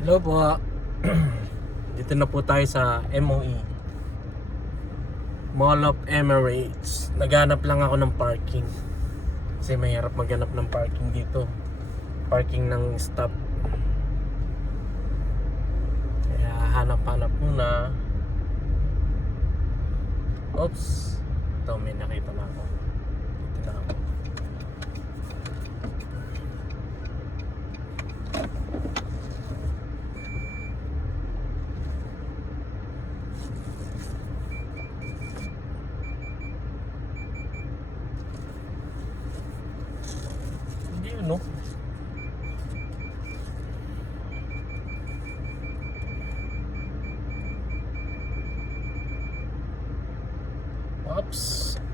Hello po. Dito na po tayo sa MOE, Mall of Emirates. Naghanap lang ako ng parking kasi mahirap maghanap ng parking dito. Parking ng stop. Kaya hanap-hanap muna. Oops. Ito, may nakita na ako. Dito na ako. Hindi yun, no? Oops.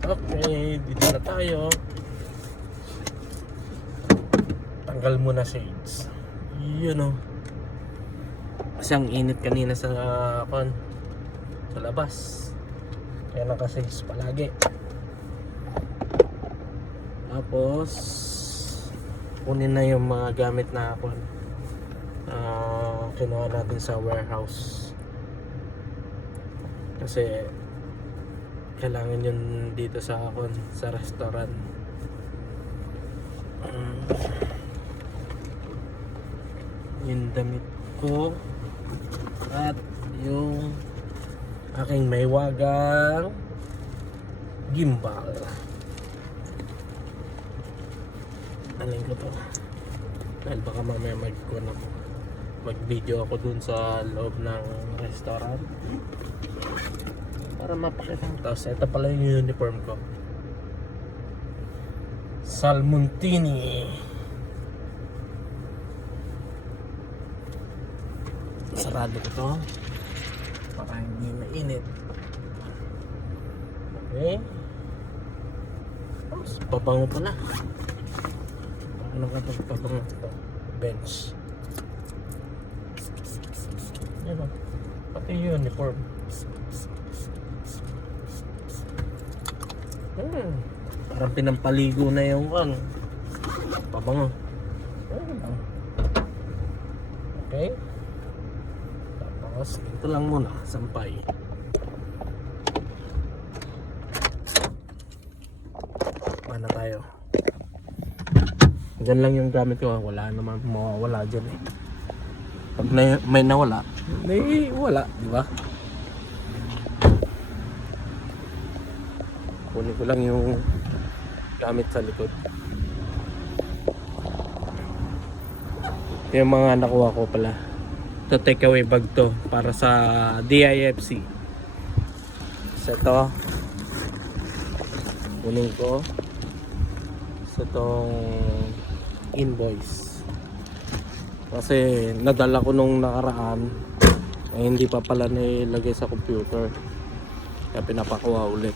Okay, dito na tayo. Tanggal muna shades. Yun, oh. Kasi ang init kanina sa labas. Kaya naka-shades palagi. Tapos kunin na yung mga gamit na kinuha natin sa warehouse. Kasi kailangan yun dito sa restaurant. Yung damit ko at yung aking maywagang gimbal. Alin ko to dahil baka mamaya mag-video ako dun sa loob ng restaurant para mapakita. Tapos ito pala yung uniform ko, Salmontini. Sarado ko to para hindi mainit. Okay. Tapos pabango pala. Ano ka itong pabango ito? Bench. Yan o. Pati uniform. Parang pinampaligo na yung pabango. Okay. Tapos ito lang muna, sampay. Paano tayo? Diyan lang yung gamit ko. Wala naman mawawala dyan eh. Pag may nawala, may wala, di ba? Kunin ko lang yung gamit sa likod. Ito yung mga nakuha ko pala. Ito takeaway bag to para sa DIFC. So ito kunin ko sa itong invoice kasi nadala ko nung nakaraan hindi pa pala nilagay sa computer kaya pinapakuha ulit.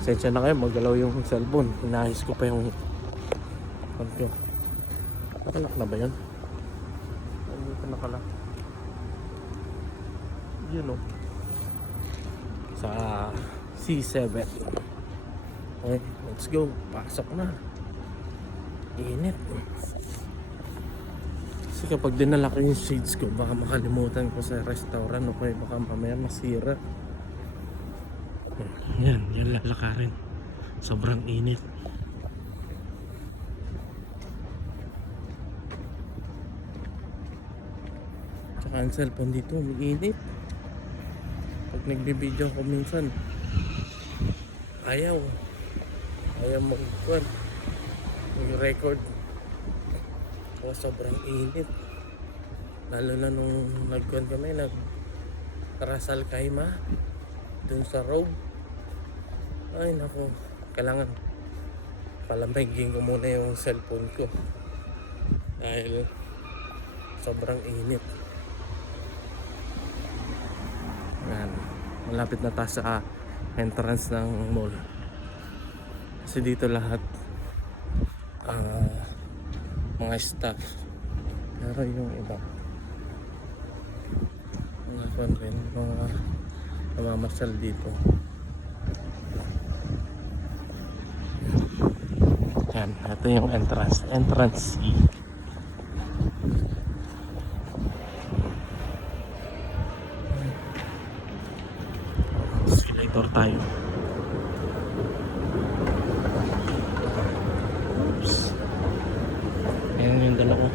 Sensya na kayo, magalaw yung cellphone. Inahis ko pa yung nakalak na ba yun? Hindi pa nakalak yun, oh, sa C7. Okay, let's go. Pasok na. Init. Kasi kapag dinala ko yung shades ko, baka makalimutan ko sa restaurant. Okay, baka mamaya masira. Yan lalakarin. Sobrang init. Tsaka ang cellphone dito, umiinit. Pag nagbibideo ko minsan, ayaw mag-record. O sobrang init. Lalo na nung kami, nag-Rasal Khaimah dun sa road. Ay nako, kailangan palamigin ko muna yung cellphone ko dahil sobrang init. Yan, malapit na tayo sa entrance ng mall. Kasi dito lahat mga staff, pero yung iba mga namamasal dito. Yan, ito yung entrance C. floor tayo. Oops. Ayan yung dala ko.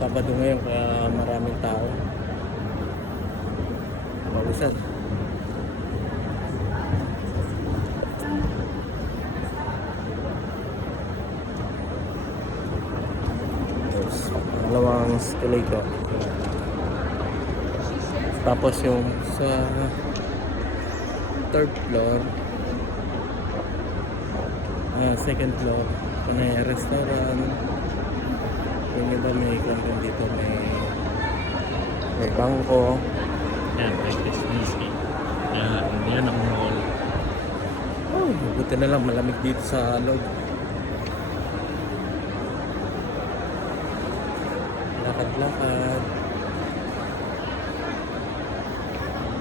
Sabado ngayon kaya maraming tao. Pawisan. Dalawang escalator. Tapos yung sa third floor, second floor, may restaurant. Yung iba may kung dito may bangko. Yan, breakfast whiskey. Yan ang mall. Oh, buti na lang malamig dito sa loob. Lakad-lakad.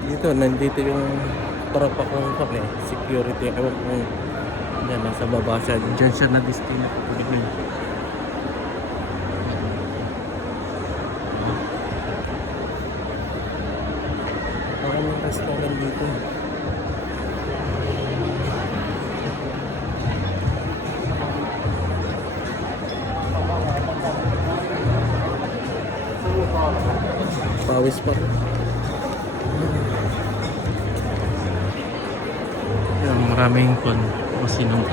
Dito, nandito yung tropa kong kami, security. Ewan kung yan, nasa baba siya. Diyan siya na-disconnect. Ako may restaurant dito. Pawis pa rin. Yung maraming masinong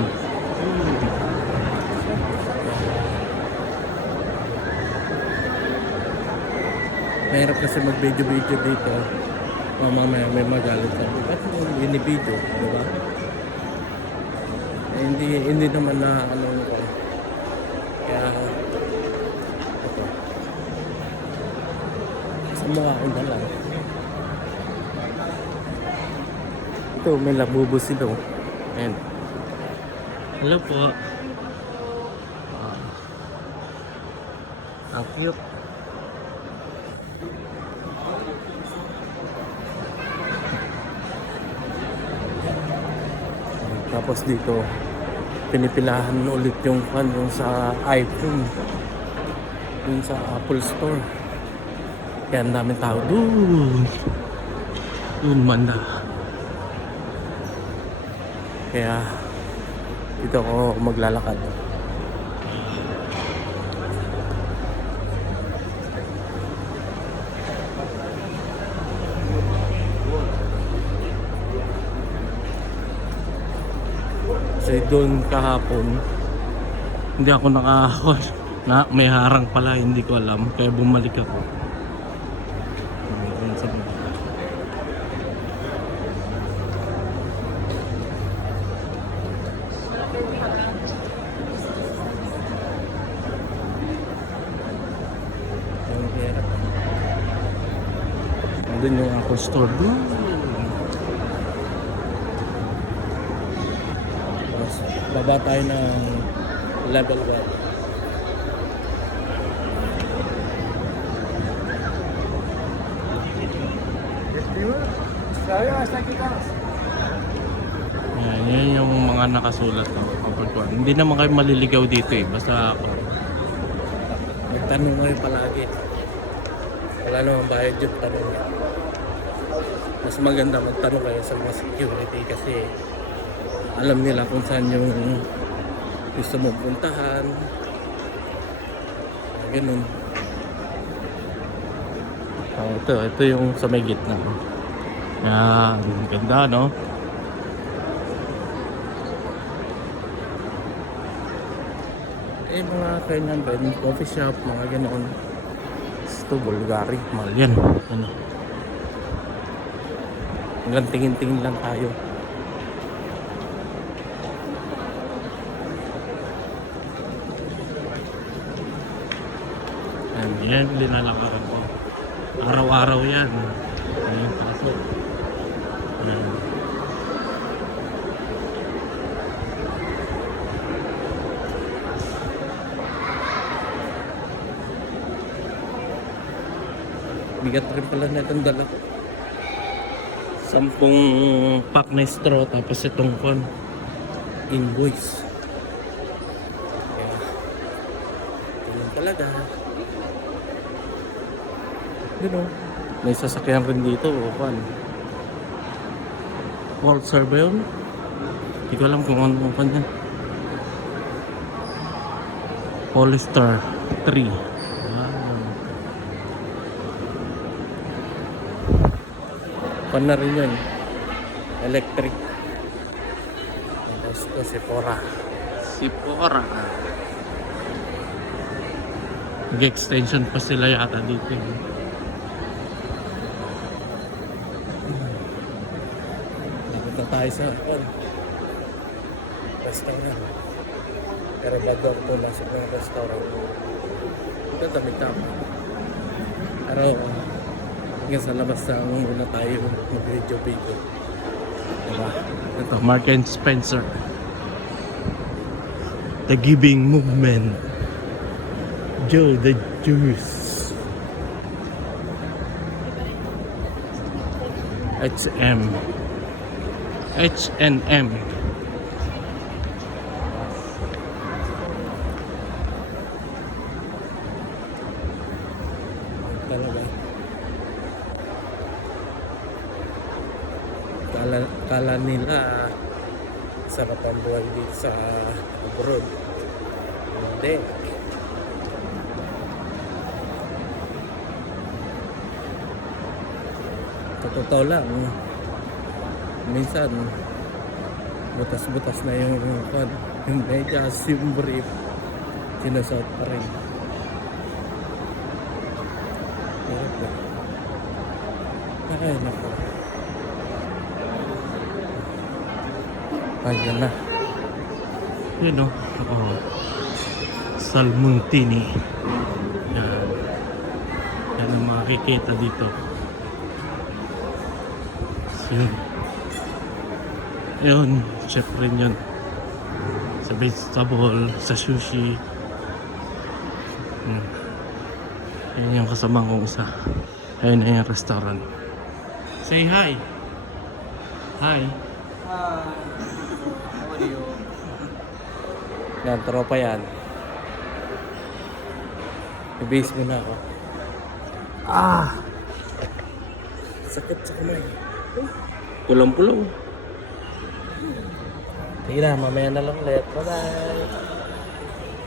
mahirap kasi mag-video dito. Mamaya may magalit sa ba't mo binibidyo, di ba? Hindi naman na ano ko. Kaya ito. Sa mukha ko na lang. Ito, may labubo sila. Ayan. Hello po. Ang cute. Tapos dito pinipilahan ulit yung sa iPhone, yung sa Apple Store. Kaya ang daming tao doon banda. Kaya dito ako maglalakad. Kasi doon kahapon hindi ako nakahon na may harang pala, hindi ko alam, kaya bumalik ako. Doon yung Apple Store doon. Baba tayo ng level 1. Yan yung mga nakasulat. Hindi naman kayo maliligaw dito eh. Basta ako. Magtanong kayo palagi. Wala namang bayad yung tanong. Mas maganda magtanong kayo sa mga security kasi alam nila kung saan yung gusto mong puntahan. Ganun. Ito yung sa may gitna. Yan, ganda no? Mga kainan ba, coffee shop, mga ganoon. Ito, Bulgari, mahal yan. Ano? Hanggang tingin-tingin lang tayo. Yan, linalakaran ko. Araw-araw yan. Ayan, pasok. Ayan. Bigat rin pala na itong dala ko. 10 pack na straw, tapos itong invoice. Ayan. Ayan talaga. Yun o. May sasakyan rin dito. O, pan. World Survey yun. Hindi ko alam kung ano pa yan. Polestar 3. Pan na rin yun. Electric. Tapos ito, Sephora. Sephora. Nag-extension pa sila yata dito. Nakita tayo sa restaurant. Pero bago ako pumasok ng restaurant, ito damit ako. Pero hanggang sa labas na muna tayo mag-video. Diba? Ito, Mark and Spencer. The Giving Movement. Joe the Juice. H&M. H&M. Talaga. Kala nila sarap ang buhay dito sa abroad. Hindi. Totoo lang, minsan butas-butas na yung medyas, yung brief, sinasot pa rin. Ay, naku. Ayan na. Yun o. Oh. Salmontini. Yan. Yan ang makikita dito. Yun. Yun. Chef rin yun. Sa vegetable, sa sushi. Yan yung kasama kong isa. Ayun na yung restaurant. Say hi. Hi. How are you? Yan, tropa yan. I-base mo na ako. Sakit sa kamay. Pulong-pulong. Sige na, mamaya na lang ulit. Bye-bye.